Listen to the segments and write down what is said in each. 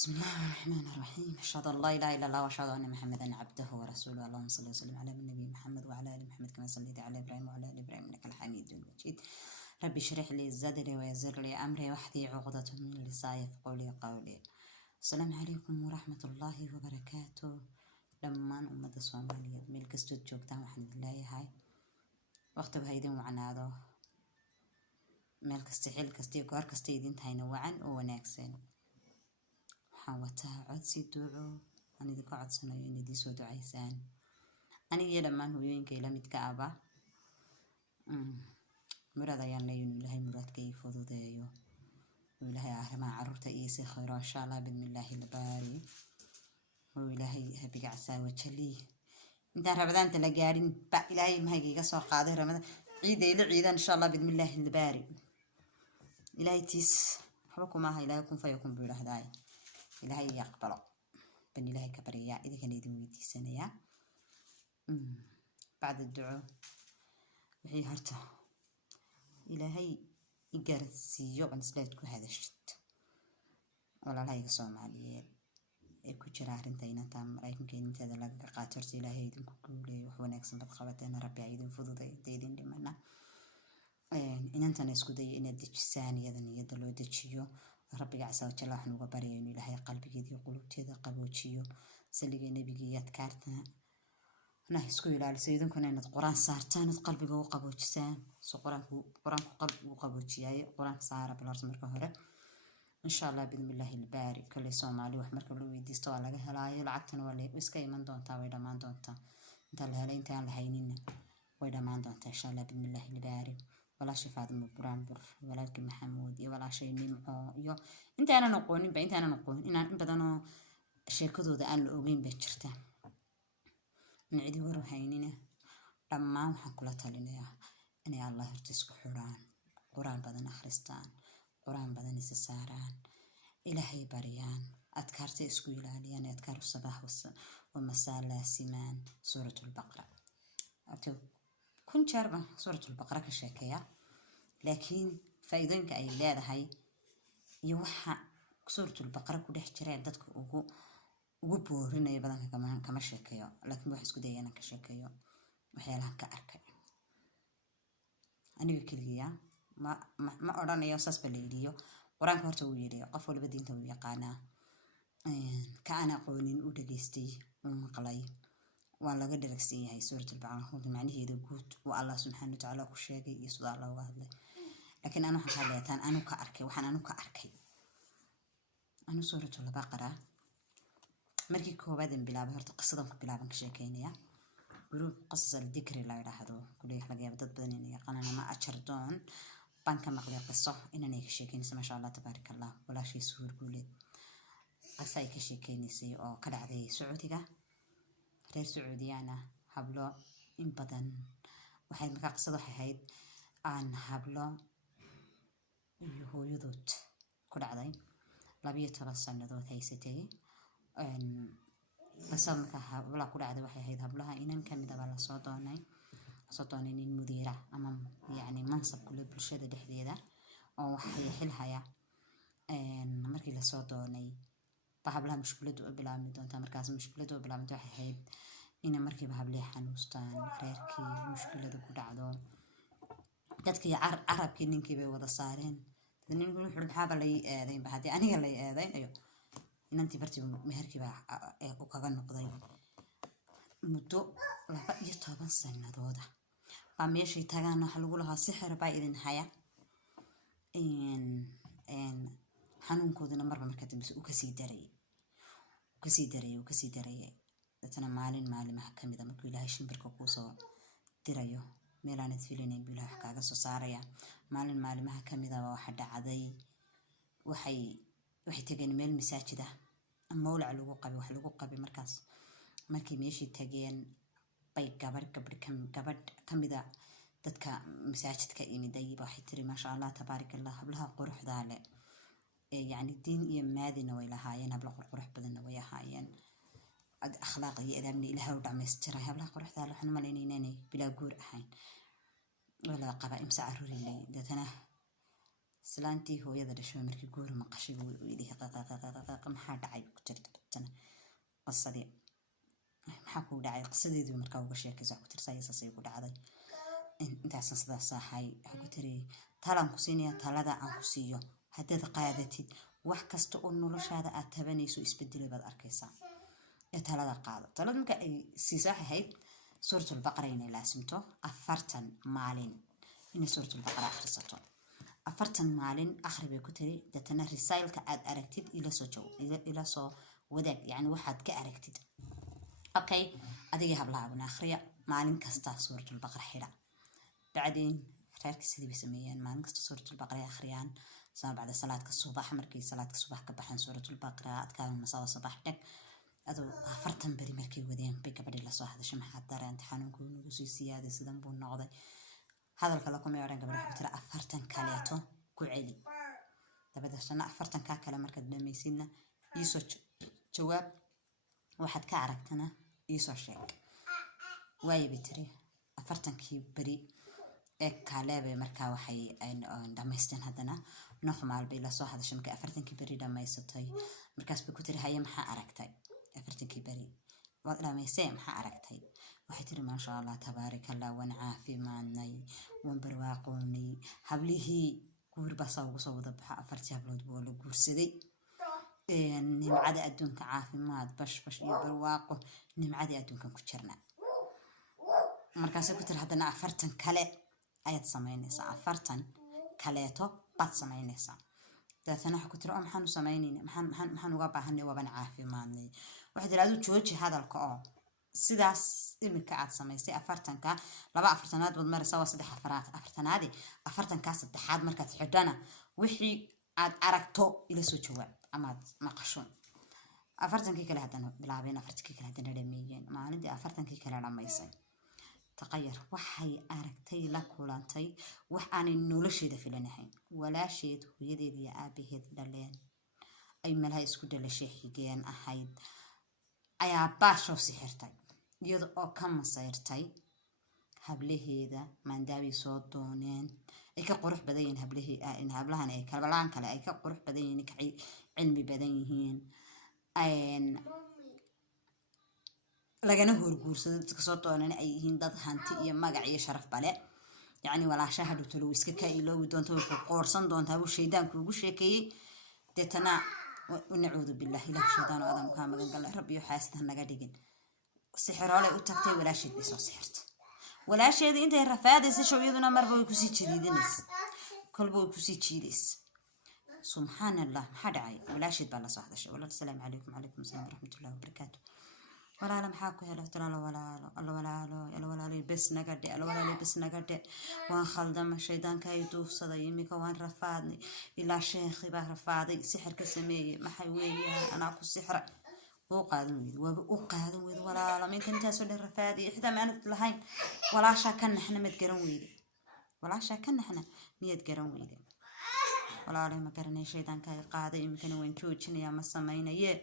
بسم الله الرحمن الرحيم. أشهد أن لا إله إلا الله وأشهد أن محمدا عبده ورسوله. اللهم صل وسلم على النبي محمد وعلى آل محمد كما صليت على إبراهيم وعلى آل إبراهيم إنك الحميد المجيد. ربي اشرح لي صدري ويسر لي أمري واحلل عقدة من لساني يفقهوا قولي. السلام عليكم ورحمة الله وبركاته. dhammaan ummadda Soomaaliyeed meel kastoo joogtaan waxaan idin leeyahay waqtiga ha idin wacnaado, meel kasta xil kasta iyo goor kasta idin tahayna wacan oo wanaagsan. waxaan wataa codsi duco aan idinka codsanayo in idin soo ducaysaan aniga iyo dhammaan hooyooyinka ila midka aba. murad ayaan leeyahay ilaahay muradka ii fududeeyo, ilaahay arrimaha carruurta ii sii khayro insha Allah bismillaahi labaari. وإلهي هبيك عسى وجلي انت رمضان تلاقارين بقى إلهي ما هيجي قصة قاضي رمضان عيد إلى عيد إن شاء الله بإذن الله الباري. إلهي تيس حبكم معها إلهكم فيكم بوله داي إلهي يقبل بن إلهي كبرياء إذا كان يدوي سنة بعد الدعاء وهي هرته إلهي يجرد سيو بنسلتكم هذا الشت ولا لا يقصون عليه ku jira arinta inta Mareykanka inteeda laga qaatarsi ilaahay idinku guuleeyo wax wanaagsan bad qabateen rabbi idin fududeeyo idin dhimana inantana isku day inaad dejisaan iyada loo dejiyo rabbiga asaa jalla waxaan uga baryayo in ilaahay qalbigeeda iyo qulubteeda qaboojiyo saliga nabigiyaad kaartana na isku ilaaliso idinkuna inaad quraan saartaan inaad qalbiga u qaboojisaan soo quraanku qalbiga u qaboojiyay quraan saara balars marka hore إن شاء الله بإذن الله الباري كل سومالي وحمر كل ويديستو على جهلاي العتنا ولا ويسكي من دونتا ويدا ما دونتا أنت الهلاين تان الهينين ويدا ما دونتا إن شاء الله بإذن الله الباري ولا شفاء مبران بر ولا لك محمود ولا شيء نمعو يو أنت أنا نقول أنت أنا نقول إن بدنا شيء كذو ذا أن الأوجين بتشرته نعيد ورا هينين لما وحكولة لنا أن الله يرتزق قرآن بدنا خريستان قرآن بدن سساران إلهي بريان أذكرت اسكو إلهيان أذكر الصباح والمساء لاسمان سورة البقرة أرتو كنت شاربة سورة البقرة كشاكية لكن فايدونك أي لا هاي يوحى سورة البقرة كده احتراع عدتك وقبور هنا يبدأ كما شاكية لكن بحس كده أنا كشاكية وحيالها كأركع أنا بكلية ما أرانا يوسف بالليليو ورانك هرتو يلي قفل بدين تو يقانا كأنا قولين ودقيستي ومقلي ولا قدر كسي هاي سورة البقرة هو معنيه إذا قلت والله سبحانه وتعالى كل شيء يسوع الله وهذا لكن أنا حكاليتان أنا كأركي وحنا أنا كأركي أنا سورة البقرة مركي كوبادن بلا بهرت قصدهم بلا بنك شاكينيا جروب قصص الذكر لا يلاحظوا كل يحلق يبدأ بدني يقانا ما أشردون بانك مقلي قصة إنني كشيكين ما شاء الله تبارك الله ولا شيء سهول قولي قصة كشيكين سي أو كلا عذي سعودية غير سعوديانا هبلو إن بدن وحيد مكا قصة حيد عن هبلو هو يذوت كل عذي لبيه ترسل ذوت هيستي قصة مكا ولا كل عذي وحي هيد هبلوها إنن كم دبل صوتوني صوتوني المديرة أمام يعني منصب كل بالشدة دحديدة أو حي حلها مركي لصوتوني بحبلها مشكلة بلا مدون تمركز مشكلة بلا مدون حيد إن مركي بحبلها حنوستان غيركي مشكلة كل عدو كتكي عرب كنينكي بوضع صارين لأن نقول حرب حابة لي ذين بحدي أنا اللي ذين أيوه إن أنتي برتي مهركي بقى وكذا نقضي مدو لبا يطبن سنة دودا باميشي تاغان waxa lagu lahaa sixir baa idin haya xanuunkoodana marba marka dambe uu ka sii daray dadana maalimaha kamida markuu ilaahay shimbirka ku soo dirayo meelaan filinay bilaa wax kaaga soo saaraya maalimaha kamida waxa dhacday waxay tageen meel masaajid ah ama walaal lagu qabay markaas markii meeshii tageen bay gabadh kamida dadka masaajidka imiday waxay tiri ma sha Allah tabaaraka Allah hablaha quruxda leh يعني دين iyo maadina way lahaayeen habla qurux badan way ahaayeen akhlaaq iyo adab ilaahay u dhamaystiray hablaha quruxda leh waxaan maleynayay bila guur ahayn wala qaba imsa aruri dadana سلانتي هو يدري شو مركي جور مقشي ويلي maxaa dhacay ku jirta batana qasadii maxaa ku dhacay qasadeedu markaa uga sheekayso ku tirsaayay say ku dhacday intaas sidaas saxay ku tiri talan ku siinaya talada aan ku siiyo haddaad qaadatid wax kasta oo noloshaada aad tabanayso isbedel baad arkaysaa ee talada qaado talada marka ay siisaxayd suuratul baqara inay laasimto 40 maalin in suuratul baqara akhrisato 40 maalin akhri bay ku tiri dadana risaalka aad aragtid ila soo wadaag yani waxaad ka aragtid okay adiga hablaabna akhriya maalin kasta suuratul baqara xira بعدين reerka sidii bay sameeyeen maalin kasta suuratul baqara akhriyaan saa bacda salaadka subax markii salaadka subax ka baxaan suuratul baqara adkaan masaa subax dhag adoo 40 bari markii wadeen bay gabadhii la soo hadashay maxaa dareentay xanuunku nagu sii siyaaday sidan buu noqday hadalka la kuma yeeran gabadha ku tira 40 kaleeto ku celi dabadashana 40 ka kale marka dhamaysiina iisoo jawaab waxaad ka aragtana iisoo sheeg way bitri 40kii bari kaleebe markaa waxay dhamaysteen hadana noqmaal bay la soo hadashay markii 40kii bari dhamaysatay markaas bay ku tiri haye maxaa aragtay 40kii bari wad dhamaysay maxaa aragtay waxay tiri ma sha Allah tabaarakallah wan caafimaadnay wan barwaaqoonay hablihii guur basa ugu soo wada baxa 40 hablood boo la guursaday nimcada adduunka caafimaad bash iyo barwaaqo nimcada adduunka ku jirna markaas ku tiri hadana 40 kale ayaad sameynaysaa 40 kaleeto baad sameynaysaa dadana waxa ku tiri maxaan u sameynayna maxaan uga baahanay waban caafimaadnay waxa tiraadu jooji hadalka oo sidaas imika aad sameysay 40ka 40aad wad maraysaa waa 40aadi 40ka saddexaad markaad xidhana wixii aad aragto ila soo jawaab ama maqasho 40kii kale hadana bilaabeen 40kii kale hadana dhameeyeen maalintii 40kii kale dhamaysay تغير وحي أركتي لك ولانتي وحان النولشيد في لنهين ولا شيد ويدي دي أبي هيد دلين أي ملها يسكود لشيح يجين أحيد أي عباشو سحرتي يد أو كم صيرتي هبله هيدا من دابي صوت دونين أي كقرح بدين هبله إن هبلهن أي كلبلان كلا أي كقرح بدين كعي علمي بدينهين أين lagana horguursado dadka soo toonana ay yihiin dad hanti iyo magac iyo sharaf bale yani walaasha hadhutulu iska ka iloowi doonto oo qoorsan doonta uu shaydaanku ugu sheekeeyay deetana nacuudu billahi la shaydaan oo adam ka magan gal rabbi iyo xaastan naga dhigin sixirole u tagtay walaasheed isoo sixirta walaasheed intay rafaadaysa shawiyaduna marba way ku sii jiriidinays kolba way ku sii jiidays subhanallah maxaa dhacay walaasheed baa la soo hadashay walaal salaamu calaykum calaykum salaam waraxmatullaahi wabarakaatuh ولا لم حاكو هلا ترى ولا بس نقدر وان خلدم الشيطان كيدوف صديمي كوان رفادني إلا شيخي باه رفادي سحر كسمي ما حيوية أنا أكو السحر وقادم ويد ولا لم يمكن تاسول الرفادي إحدى ما أنت لهين ولا شاكن إحنا متقرون ويدي ولا شاكن إحنا متقرون ويدي ولا لما كرني الشيطان كي قاعد يمكن وين توجني يا مسمينا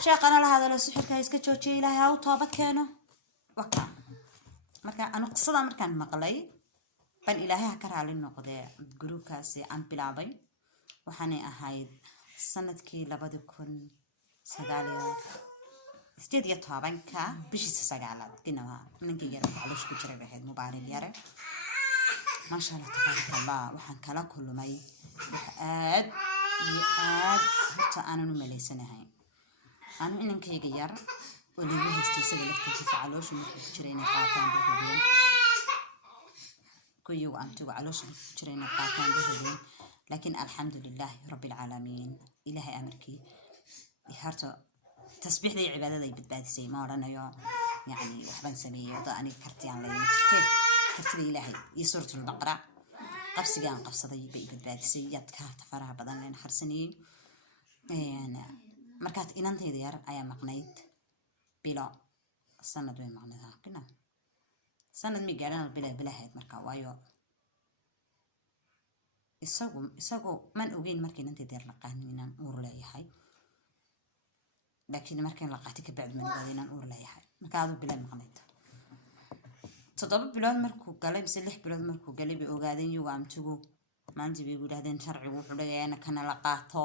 شاقنا لهذا السحر كايس كتشوتشي إلهي أو طابت كانوا وكا مركا أنا قصدا مركان مقلي بل إلهي هكر على النقطة جروب كاسي عن بلعبي وحني أهايد سنة كي لابد يكون سجالي استديا طابن كا بيش سجالات كنا من كي يرى علىش كتير بهاد مبارك يرى ما شاء الله تبارك الله وحن كلا كل ما يحاد حتى أنا نملي سنة هاي أنا إنك يجير واللي هو يستيسر لك كيف علوش مشترين قاتان بهذين كيو أنتو علوش مشترين قاتان بهذين لكن الحمد لله رب العالمين إلهي أمركي يهرتو تسبيح ذي عبادة ذي بتبادي سي ما ورانا يعني وحبان سمية وضعني كرتي عن لي مشترين كرتي إلهي يسورة البقرة قبسي قان قبصة ذي بتبادي سي يتكار تفرها بدن لين خرسنين markaad inantayda yar ayaa maqnayd bilo sanad way maqnayd kana sanad mi gaarana bilahayd marka waayo isagu man ogeyn markii inantayda yar la qaaninaan uur leeyahay laakiin markii la qaatay ka bacd man ogeyn uur leeyahay marka aad bilaa maqnayd 7 bilood markuu galay mise 6 bilood markuu galay bi ogaadeen yuga amtigu maanta bay yiraahdeen sharcigu wuxuu leeyahay in kana la qaato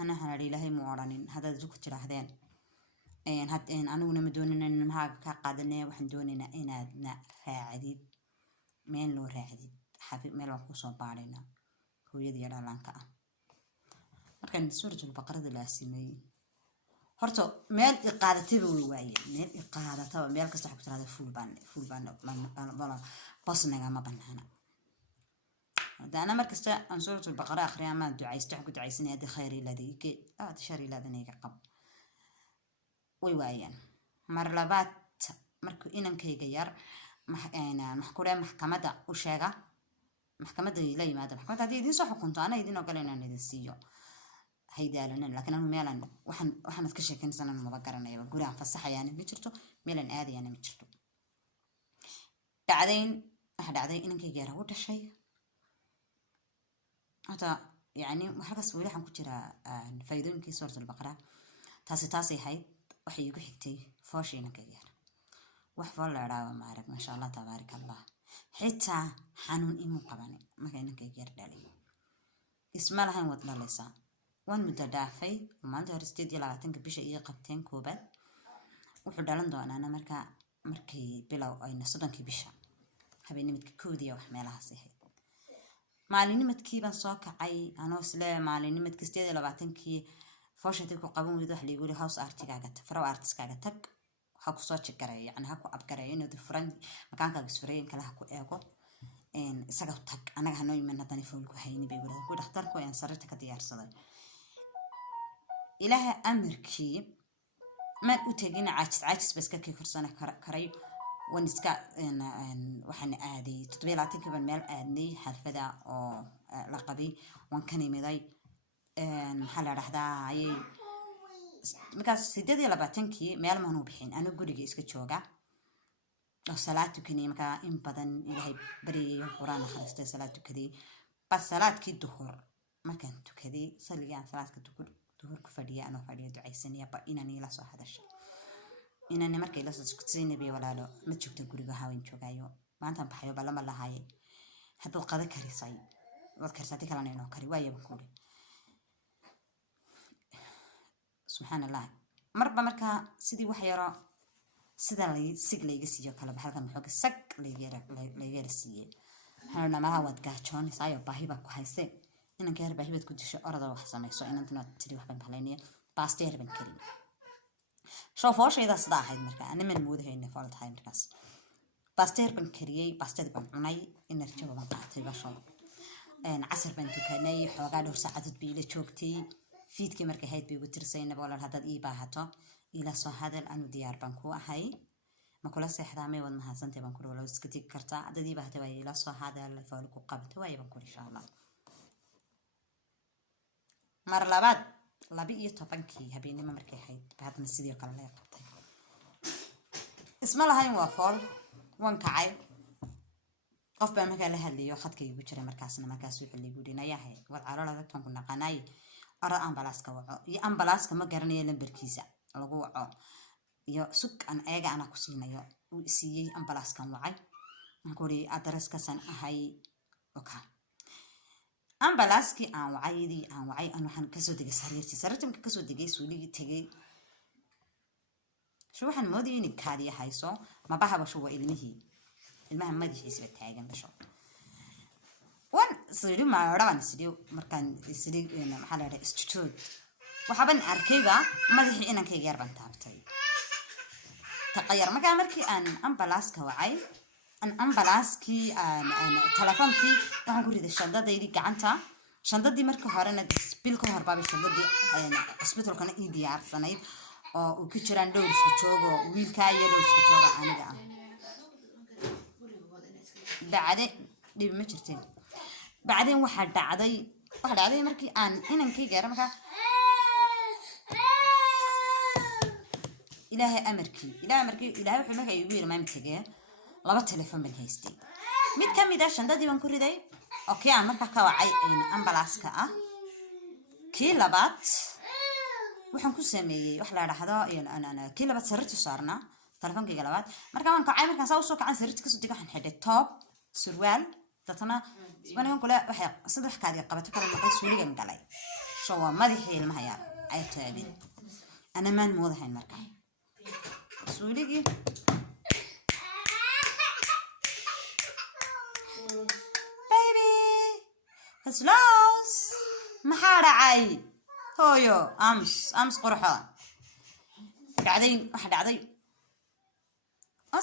ana xalaal ilaahay mu oranin hada dadku jiraahdeen aniguna ma doonina in maxaa ka qaadanay waxaan doonaynaa inaad na raacdid meel loo raacdid xafi meel wax ku soo baarayna hooyadii dhalaanka ah markan suuratul baqarada la sameeyay horto meel iqaadatay way waayeen meel iqaadatay meel kasta waxa ku tiraahdaa full baan basnaga ma banaana hadana markasta aan suuratul baqara akhriya ma ducaysto ku ducaysanay hada khayr iladii shar iladii qab way waayeen mar labaad markuu inankayga yar maxkamadda u sheega maxkamadda la yimaado maxkamadda hadii idin soo xukunto ana idin ogolayna idin siiyo haydaalan laakiin anu meelan waxaan ka sheekaysanaa ma garanayba guri aan fasaxayaan ma jirto meelan aadayana ma jirto dhacday inankayga yar u dhashay hada yani halkaas waxaan ku jira faa'iidooyinkii suuratul baqara taasi hayd waxay igu xigtay fooshiina ka yar wax wala raawa maarag ma sha Allah tabaarak Allah xitaa xanuun imu qabanay marka inanka yar dhalay isma lahayn wad dhalaysa wan muddo dhaafay maanta hor 28 bisha iyo qabteen koobad wuxuu dhalan doonaa markii bilow ayna 30 bisha habeenimidka koodiya wax meelahaas ahayd maalinimadkii baan soo kacay anoo isla maalinimadka 28kii fooshatii ku qaban weydo wax la yiri house artigaaga faraw artiskaaga tag ha ku soo jikaray yani ha ku abgaray inuu difran makaanka isfureen kala ha ku eego isaga tag anaga hanoo yimaana tani foolku hayni bay wada ku dhakhtarku aan sarrita ka diyaarsaday ilaaha amarkii man u tagin caajis bas ka korsana karay waniska waxaan aaday 27 ban meel aadnay xalfada oo la qabay wan kan imiday maxaa la raahdaa ayay markaas 28kii meel ma bixin anu guriga iska jooga oo salaad tukanay marka in badan ilaahay bariyo quraan akhristay salaad tukaday bas salaadkii duhur markaan tukaday saliyan salaadka duhur ku fadhiya ana fadhiya ducaysanaya ba inaan ila soo hadashay inaan markay la soo socodsiinay bay walaalo ma joogto guriga haween joogayo maanta baxayo balama lahaayay haduu qada karisay wad karsatay kala inoo kari waayo ku سبحان الله مرة سيدي وحيرة سيدا لي سيق لي جسيو كلا بحالك محوك سق لي جرسيه هرنا ما هو تقاچون سايو باهيبا كو هيسه إن كهر باهيبا تكون تشو أرضا وحساميسو إن أنتنا تري وحبن بحالينية باستير بن كريم شوفوش إذا صداع هاي المركة أنا من مود هاي نفعلت هاي المركز باستير بن كريي باستير بن عني إن رجبا من قاعتي بشو عصر بن تكاني حوغا دور ساعة بيلي تشوكتي fiidkii markay hayd bay ugu tirsayna bolan hadad ii baahato ila soo hadal anu diyaar baan ku ahay ma kula seexdaamay wad mahadsantahay baan ku walaal iska tigi kartaa hadad ii baahato way ila soo hadal faal ku qabto way baan ku insha Allah mar labaad 12kii habeenimo markay hayd baadna sidii kale la qabtay isma lahayn waa fool wan kacay qof baa markaa la hadlayo khadka igu jiray markaasna wuxuu liigu dhinayahay wad caalada tan ku naqanay ara ambalaska waco iyo ambalaska ma garanayo lambarkiisa lagu waco iyo sug an eega ana ku siinayo uu siiyay ambalaskan wacay ankoori adreska san ahay oka ambalaski aan wacay aan waxaan ka soo degay sariirtan ka soo degay suuligi tagay soo waxaan moodayay in kaadiya hayso ma bahaba soo ilmaha madaxiisa taagan basho wan sidii ma raban sidii markaan sidii maxaa la yiraahdaa istuud waxaan arkayba madaxii inankayga yar baan taabtay taqayar markii aan ambalaska wacay an ambalaskii aan telefoonkii waxaan ku riday shandadaydii gacanta shandadii markii horena bil ka hor baa shandadii hospitalkana ii diyaarsanayd oo uu ku jiraan dhowr isku joogo wiilka iyo dhowr isku jooga aniga bacde dib ma jirteen بعدين واحد عدي مركي أن إن كي جرى مكا إلهي أمركي إلهي وحنا يقول ما متجه لما تلفون من هيستي ميت كم إذا شندادي بنكوري داي أوكي أنا مركا كواعي إن أمبلاسكا كي لبات وحنكون سمي وحلا رحدا يعني أنا كي لبات سرت صارنا تلفون كي لبات مركا من كعاي مركا ساوسو كعن سرت كسر تيجي حنحدد توب سروال dadna isbanigan kula waxay saddex kaadi qabato kala noqon suuligan galay soo waa madaxii ilmaha yar ay taagin ana maan moodahay markaa suuligi baby hasloos maxaa dhacay hooyo ams qurxo waxa dhacday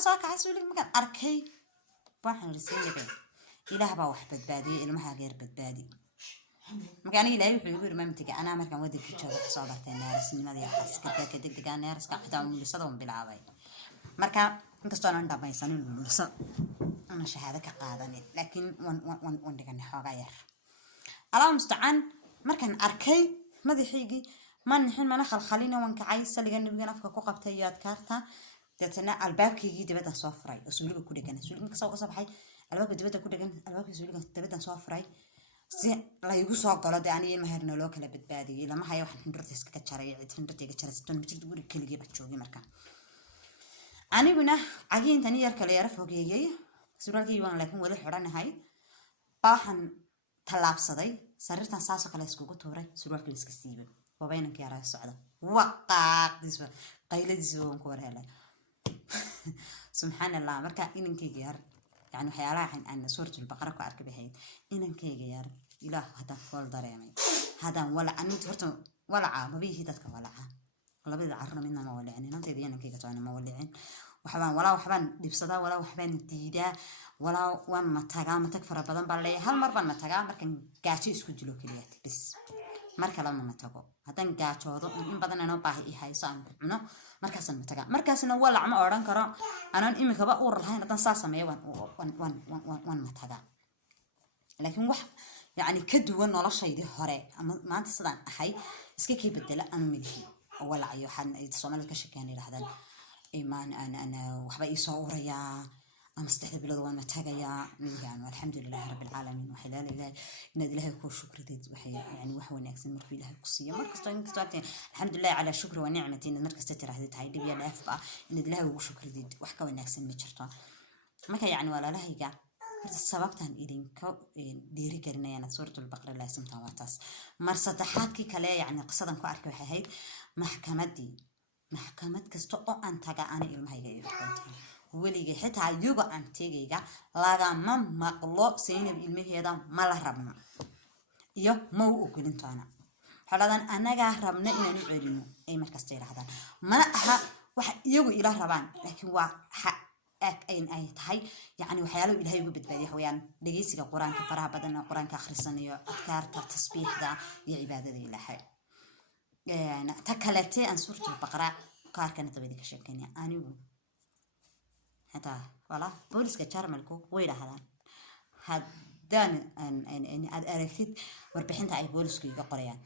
soo kacay suuligi markaan arkay waxaan risiinay ilaah baa wax badbaadiyay ilmaha geer badbaadi marka aniga ilaahay wuxuu igu irmaamtiga anaa markaan wadanka joogo soo bartay naarisnimadii xaska ka degdega naariska xitaa umulisada un bilaabay marka inkastoo aan dhamaysanin umulisa ana shahaado ka qaadanin laakiin wan dhiganay xoogaa yar allah mustacaan markaan arkay madaxiygii manixin mana khalkhalina wan kacay saliga nabiga afka ku qabtay iyo adkaarta dadna albaabkaygii dibadda soo furay oo suuliga ku dhagan suuliga ka soo baxay albaabka dibadda ku dhagan albaabka suuliga dibadda soo furay si la igu soo galo aniga maherna loo kala badbaadiyay lama hayo waxaan xindurta iska jaray cid xindurtayga jaraysan ma jirto guriga kaliya ba joogay marka aniguna cagiintan yar kale yar fogeeyay suraalkii waan laakiin wali xoranahay baahan talaabsaday sariirtan saasoo kale iskugu tuuray suraalkii iska siibay wabaynankii yaraa socda waqaaqdiis qayladiis oo ku warhelay subhanallah marka inankayga yar يعني وحيالها عن سورة البقرة كأرك بهاي إنن كي جار إله هذا فول دريمي هذا ولا أنت هرتم ولا ما بيه هدتك ولا والله بيد عرنا منا ما ولا يعني ننتي دينا كي كتوانا ما ولعين وحبان ولا وحبان دبصدا ولا وحبان ديدا ولا وان ما تجا ما تكفر بدن بالله هالمرة ما تجا مركن قاعد يسكت جلو كلياتي بس marka lama matago hadan gaajoodo in badan aan baahi haysan cuno markaasna mataga markaasna walac ma oran karo aanan imikaba u rahayn hadan saa sameeyo wan mataga laakiin wax yani ka duwan noloshaydii hore ama maanta sidaan ahay iska kii bedela anu midii walac iyo waxaan ay Soomaaliya ka shaqeeyaan ilaahadan iimaan ana waxba ii soo uraya أنا استحي بلاد وأنا تاجيا يعني والحمد لله رب العالمين وحلال الله إن الله يكون شكر ديد وحي يعني وحوى نعكس المركب الله قصية مركز طيب الحمد لله على شكر ونعمتي إن المركز تترى هذه هاي اللي بيا الأفقى إن الله يكون شكر ديد وحكى ونعكس المشرطة ما كان يعني ولا له يجا السبب تان إيدين كو ديري كرنا يعني سورة البقرة لا اسمها واتس مرصد حاتك كلا يعني قصدا كو أركب هاي محكمة دي محكمة كستو أن تجا أنا إلما هي ولي حتى يوجا أن تيجيجا لاجا ما مقلو سين بالمهيدا ما له ربنا يا مو أكلين تانا هذا أنا جا ربنا إن نعلمه أي مركز تيرا هذا ما ها واحد يجو إلى ربان لكن واحد أي تهاي يعني وحياله إلهي يجو بتبدي هو يعني لجيسك القرآن كفرها بدنا القرآن كآخر السنة أذكار تسبيح ذا يعبادة ذي لحي يعني تكلتي عن سورة البقرة كار كانت تبدي كشكني أنا حتى والله بوليس كشار ملكو ويلا هذا هدان أن أركتد وربحين تاعي بوليس كي قريان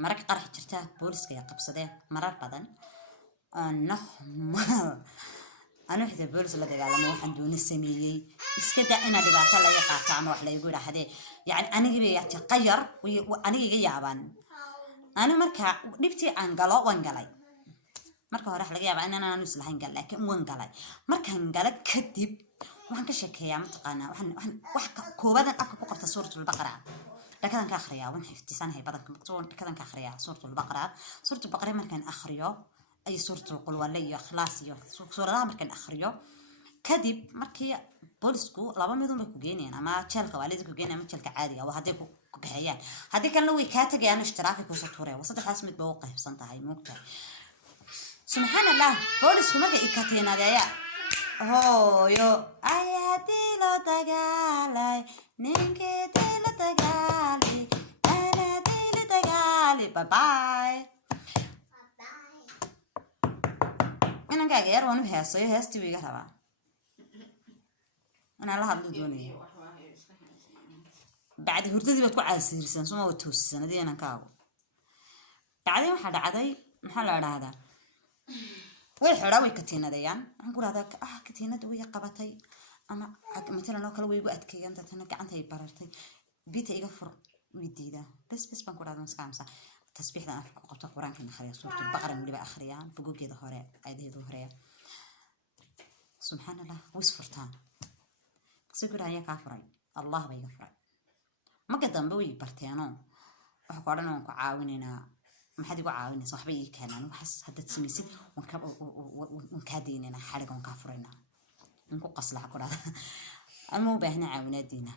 مرك قرح جرته بوليس كي قبصده مرات بدن أنا حتى بوليس اللي قال ما واحد دون السميلي إسكت أنا اللي بعتلا يقطع ما وحلا يقول هذا يعني أنا جبي يتغير وأنا جي يابان أنا مركا نبتي أنقلا وانقلاي marka hore laga yaabaa inaan aanu islahayn gal laakiin waan galay markaan galay kadib waxaan ka sheekeeyaa mataqaana waxaan wax koobadan afka ku qabta suuratul baqara laakiin ka akhriyaa waan xifdisanahay badanka markaan ka akhriyaa suuratul baqara markaan akhriyo ay suuratul qul wala iyo ikhlaas iyo suuradaha markaan akhriyo kadib markii boolisku laba midun bay ku geenayaan ama jeelka waalid ku geenayaan ama jeelka caadiga ah haday ku kaxayaan hadii kalena way ka tagayaan ishtiraaki ku soo tuuray wasadexaas mid baa u qaybsan tahay moogtahay سبحان الله بوليس كم كي إكتين هذا هو يو أيادي لو تجالي نينكي تلو تجالي أنا تلو تجالي باي باي أنا كأجر وأنا بحسه هستي بيجربا أنا الله هذا دوني بعد هرتدي بتوع عسير سنة سما وتوس سنة دي أنا كاو بعدين واحد عادي محل هذا ويحرا كتينة ديان نقول هذا كتينة ويا قبتي أما مثلا لو كانوا يجوا أتكي أنت تنك أنت يبررتي بيت يغفر ويديدا بس بنقول هذا مسكامسة تسبيح ده في قطع القرآن كنا خريا سورة البقرة اللي بقى خريا بقول كده خريا أيده ظهريا سبحان الله وسفرتان سكر هيا كافرين الله بيغفر ما قدام بوي برتيانو وحقولنا وكعاوننا ما حد يعاوننا صاحبي كان أنا وحس هذا تسميسي ونكاديننا حرق ونكافرنا نكو قصلا حقولا أما بهنا عاونا دينا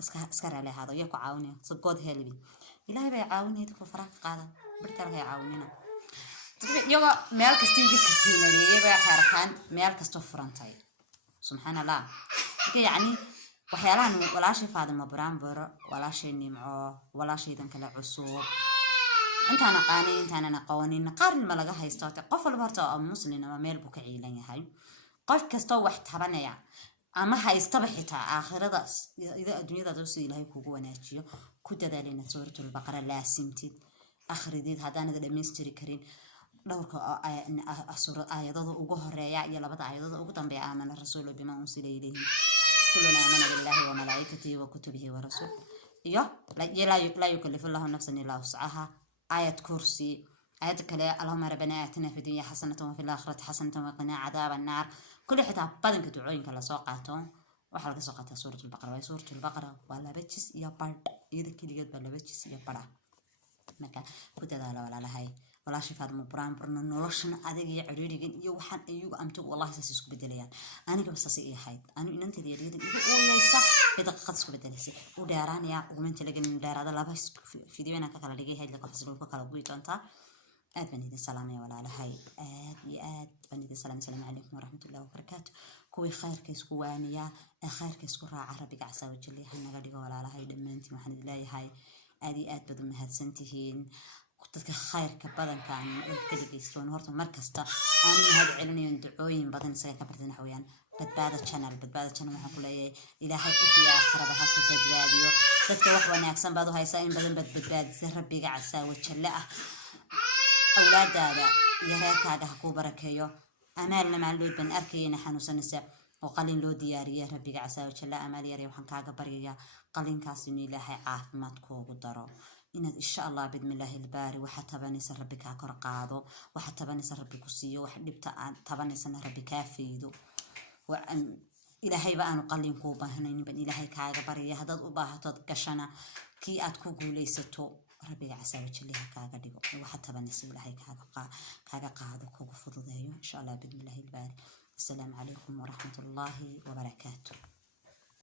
اسكر على هذا يكو عاوني صقود هالبي إلهي بيعاوني تكو فراق قادا برتر هيعاوننا يوغا ميل كستيجي كتينا ليه يبا حركان ميل كستو فرانتاي سبحان الله يعني waxyaalahan walaashay faadimo brambor walaashay nimco walaashay dan kala cusub intaana qaanay intaana qawanin qarn ma laga haysto qof walba horta oo muslim ama meel buu ka ciilan yahay qof kasto wax tabanaya ama haystaba xitaa aakhirada ida adduunyada dadku ilaahay kugu wanaajiyo ku dadaalina suuratul baqara laasimtid akhrideed hadaan dhameystiri karin dhowrka aayadada ugu horeeya iyo labada aayadada ugu dambeeya aamana rasuulu bima unsila ilayhi كلنا آمن بالله وملائكته وكتبه ورسوله لا يكلف الله نفسا إلا وسعها آية كرسي آية كلا اللهم ربنا آتنا في الدنيا حسنة وفي الآخرة حسنة وقنا عذاب النار كل حتى بدن كدعوين كلا سوقاتهم وحلقة سوقاتها سورة البقرة وهي سورة البقرة ولا بتشس يا برد إذا كده جد ولا بتشس يا برد مكان كنت هذا ولا هاي ولا شيء فاد مبرام برنا نرشنا أديك عريري جن يوحنا أيوب أمتو والله ساسسك بدليان أنا كم ساسي حيد أنا إن أنت ديري دي أو يسا بدك خدسك بدلسي وداران يا ومن تلاقي دار هذا لا بس في دينا كلا لقي هاي لك حسلوك كلا بويت أنت بني السلام يا ولا هاي بني السلام عليكم ورحمة الله وبركاته كوي خير كيس كوانيا خير كيس كرا عربي قاعد سوي جلي حنا قاعد ولا هاي لما أنت ما حد لا هاي بدل ما هتسنتهين dadka khayrka badanka aan ka dhageystoon horta markasta aan mahad celinayo ducooyin badan isaga ka bartay xawayaan badbaada channel waxaan ku leeyahay ilaahay ifiya xaraba ha ku badbaadiyo dadka wax wanaagsan baad u haysaa in badan badbaadisay rabbiga casaa wajalla ah awlaadaada iyo reerkaaga ha ku barakeeyo amaalna maaldood ban arkayna xanuunsanaysa oo qalin loo diyaariyay rabbiga casaa wajalla amaal yar waxaan kaaga baryayaa qalinkaas in ilaahay caafimaad koogu daro إن شاء الله بإذن الله الباري وحتى بني ربك عكر قاضو وحتى بني ربك سيو وحدبت تبني سنة ربك كافيدو وأن إلهي بقى نقلين كوبا هنا يبن إلهي كاغا بري هذا أباها تدكشنا كي أتكو ليستو ربي عسى وجهها كاغا ديغو وحتى بني إلهي كاغا قاضو كوكو فضو إن شاء الله بإذن الله الباري السلام عليكم ورحمة الله وبركاته.